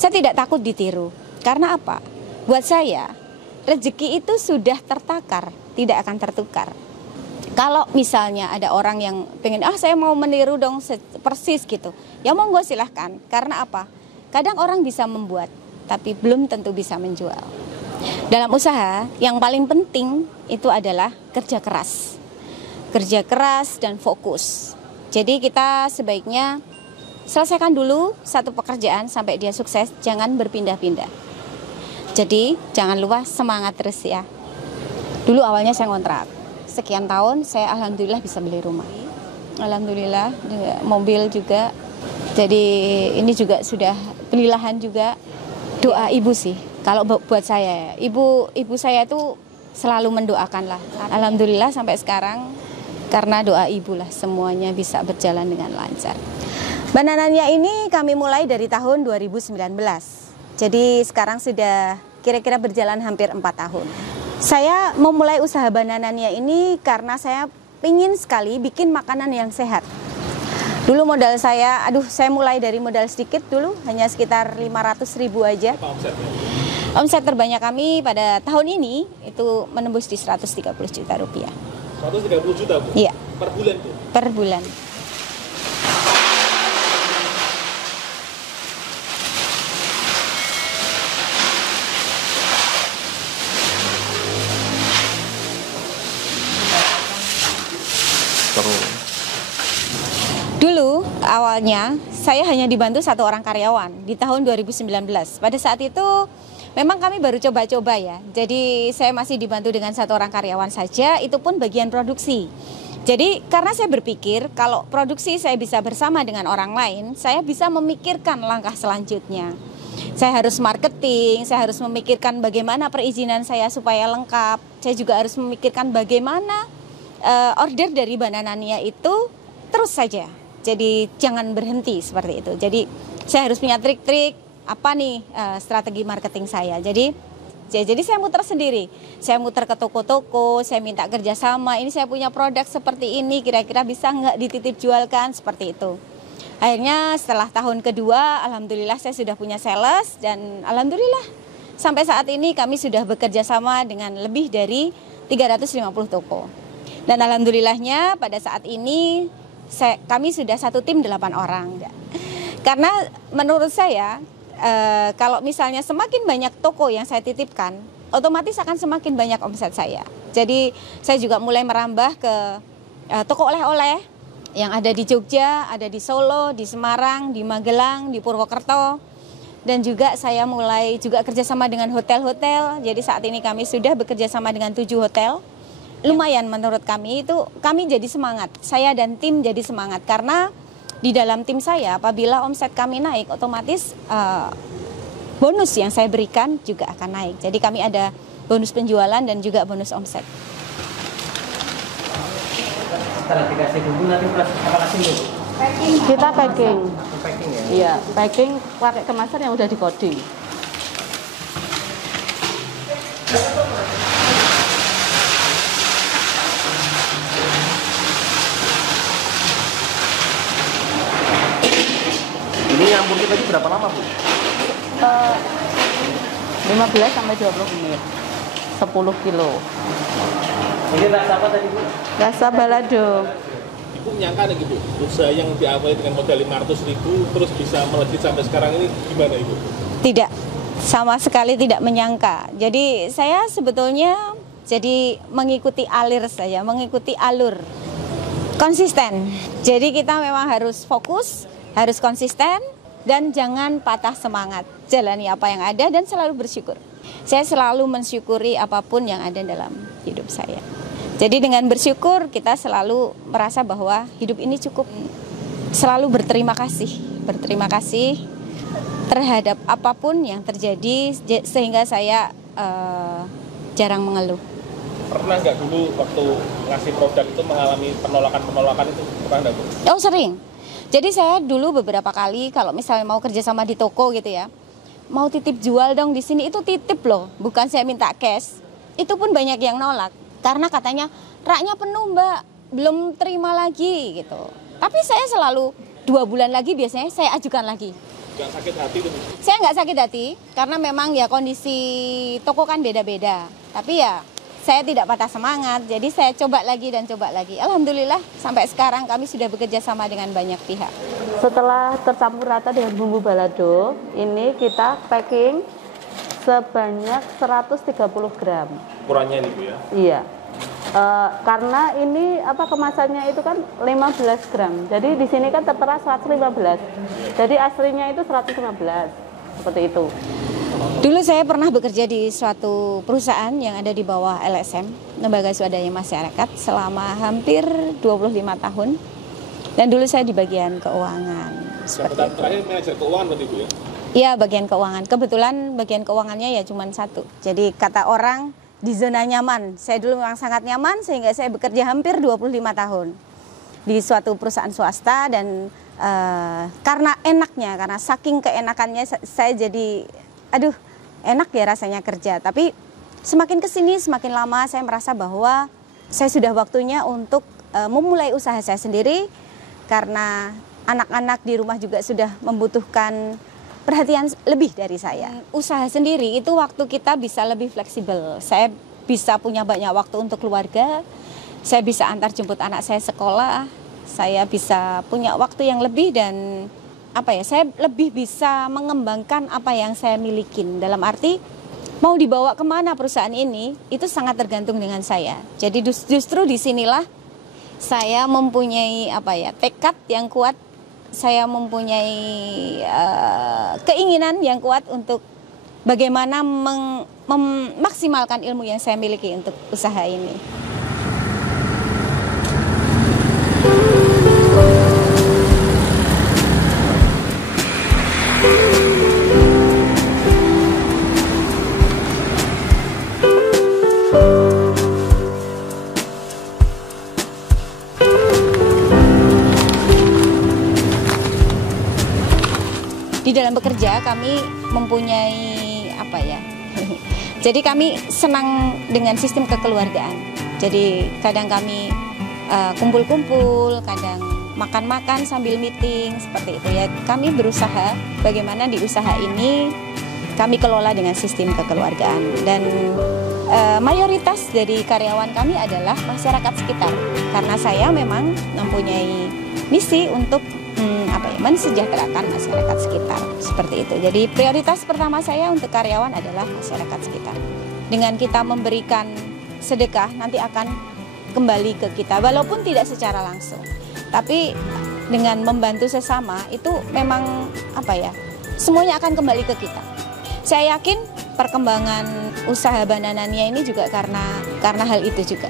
Saya tidak takut ditiru. Karena apa? Buat saya, rezeki itu sudah tertakar, tidak akan tertukar. Kalau misalnya ada orang yang pengen, saya mau meniru dong persis gitu, ya monggo silahkan. Karena apa? Kadang orang bisa membuat, tapi belum tentu bisa menjual. Dalam usaha, yang paling penting itu adalah kerja keras. Kerja keras dan fokus. Jadi kita sebaiknya selesaikan dulu satu pekerjaan sampai dia sukses, jangan berpindah-pindah. Jadi jangan lupa semangat terus ya. Dulu awalnya saya ngontrak, sekian tahun saya alhamdulillah bisa beli rumah. Alhamdulillah, mobil juga. Jadi ini juga sudah beli lahan juga. Doa ibu sih, kalau buat saya, ibu saya itu selalu mendoakan lah. Alhamdulillah sampai sekarang karena doa ibu lah semuanya bisa berjalan dengan lancar. Banananya ini kami mulai dari tahun 2019. Jadi sekarang sudah kira-kira berjalan hampir 4 tahun. Saya memulai usaha banananya ini karena saya ingin sekali bikin makanan yang sehat. Dulu modal saya, saya mulai dari modal sedikit dulu, hanya sekitar 500.000 aja. Apa omsetnya? Omset terbanyak kami pada tahun ini itu menembus di 130 juta rupiah. 130 juta, Bu? Iya. Per bulan, Bu? Per bulan. Dulu awalnya saya hanya dibantu 1 orang karyawan di tahun 2019. Pada saat itu memang kami baru coba-coba ya. Jadi saya masih dibantu dengan 1 orang karyawan saja, itu pun bagian produksi. Jadi karena saya berpikir kalau produksi saya bisa bersama dengan orang lain, saya bisa memikirkan langkah selanjutnya. Saya harus marketing, saya harus memikirkan bagaimana perizinan saya supaya lengkap. Saya juga harus memikirkan bagaimana order dari Bananania itu terus saja. Jadi jangan berhenti seperti itu. Jadi saya harus punya trik-trik apa nih strategi marketing saya. Jadi saya muter sendiri. Saya muter ke toko-toko, saya minta kerjasama. Ini saya punya produk seperti ini, kira-kira bisa nggak dititip jualkan seperti itu. Akhirnya setelah tahun kedua, alhamdulillah saya sudah punya sales dan alhamdulillah sampai saat ini kami sudah bekerja sama dengan lebih dari 350 toko. Dan alhamdulillahnya pada saat ini kami sudah satu tim 8 orang. Karena menurut saya kalau misalnya semakin banyak toko yang saya titipkan, otomatis akan semakin banyak omset saya. Jadi saya juga mulai merambah ke toko oleh-oleh yang ada di Jogja, ada di Solo, di Semarang, di Magelang, di Purwokerto. Dan juga saya mulai juga kerjasama dengan hotel-hotel. Jadi saat ini kami sudah bekerja sama dengan 7 hotel. Lumayan menurut kami itu, kami jadi semangat. Saya dan tim jadi semangat karena di dalam tim saya apabila omset kami naik otomatis bonus yang saya berikan juga akan naik. Jadi kami ada bonus penjualan dan juga bonus omset. Setelah dikasih bumbu nanti apa kasih dulu? Kita packing. Packing ya? Iya, packing pakai kemasan yang udah di coding. Ini nyampur kita itu berapa lama, Bu? 15 sampai 20 menit. 10 kilo. Ini rasa apa tadi, Bu? Rasa balado. Ibu menyangka nih, Bu, usaha yang diawali dengan modal 500.000 terus bisa melejit sampai sekarang ini gimana, Ibu? Tidak, sama sekali tidak menyangka. Jadi saya sebetulnya mengikuti mengikuti alur. Konsisten. Jadi kita memang harus fokus, harus konsisten, dan jangan patah semangat. Jalani apa yang ada dan selalu bersyukur. Saya selalu mensyukuri apapun yang ada dalam hidup saya. Jadi dengan bersyukur kita selalu merasa bahwa hidup ini cukup. Selalu berterima kasih terhadap apapun yang terjadi sehingga saya jarang mengeluh. Pernah nggak dulu waktu ngasih produk itu mengalami penolakan itu? Pernah nggak, Bu? Oh sering. Jadi saya dulu beberapa kali kalau misalnya mau kerjasama di toko gitu ya, mau titip jual dong di sini, itu titip loh, bukan saya minta cash. Itu pun banyak yang nolak karena katanya raknya penuh Mbak, belum terima lagi gitu. Tapi saya selalu 2 bulan lagi biasanya saya ajukan lagi. Nggak sakit hati tuh? Saya nggak sakit hati karena memang ya kondisi toko kan beda-beda. Tapi ya saya tidak patah semangat, jadi saya coba lagi dan coba lagi. Alhamdulillah sampai sekarang kami sudah bekerja sama dengan banyak pihak. Setelah tercampur rata dengan bumbu balado, ini kita packing sebanyak 130 gram. Ukurannya ini Bu ya? Iya. Karena ini kemasannya itu kan 15 gram. Jadi di sini kan tertera 115. Jadi aslinya itu 115. Seperti itu. Dulu saya pernah bekerja di suatu perusahaan yang ada di bawah LSM, Lembaga Swadaya Masyarakat, selama hampir 25 tahun. Dan dulu saya di bagian keuangan. Jabatan terakhir manajer keuangan berarti Bu ya? Iya, bagian keuangan. Kebetulan bagian keuangannya ya cuma satu. Jadi kata orang di zona nyaman. Saya dulu memang sangat nyaman sehingga saya bekerja hampir 25 tahun di suatu perusahaan swasta dan karena enaknya, karena saking keenakannya saya jadi aduh, enak ya rasanya kerja. Tapi semakin kesini, semakin lama saya merasa bahwa saya sudah waktunya untuk memulai usaha saya sendiri. Karena anak-anak di rumah juga sudah membutuhkan perhatian lebih dari saya. Usaha sendiri itu waktu kita bisa lebih fleksibel. Saya bisa punya banyak waktu untuk keluarga. Saya bisa antar jemput anak saya sekolah. Saya bisa punya waktu yang lebih dan saya lebih bisa mengembangkan apa yang saya milikin. Dalam arti mau dibawa kemana perusahaan ini itu sangat tergantung dengan saya. Jadi justru disinilah saya mempunyai tekad yang kuat. Saya mempunyai keinginan yang kuat untuk bagaimana memaksimalkan ilmu yang saya miliki untuk usaha ini. Di dalam bekerja kami mempunyai jadi kami senang dengan sistem kekeluargaan. Jadi kadang kami kumpul-kumpul, kadang makan-makan sambil meeting, seperti itu ya. Kami berusaha bagaimana di usaha ini kami kelola dengan sistem kekeluargaan. Dan mayoritas dari karyawan kami adalah masyarakat sekitar. Karena saya memang mempunyai misi untuk mensejahterakan masyarakat sekitar, seperti itu. Jadi prioritas pertama saya untuk karyawan adalah masyarakat sekitar. Dengan kita memberikan sedekah nanti akan kembali ke kita, walaupun tidak secara langsung. Tapi dengan membantu sesama itu memang semuanya akan kembali ke kita. Saya yakin perkembangan usaha Bananania ini juga karena hal itu juga.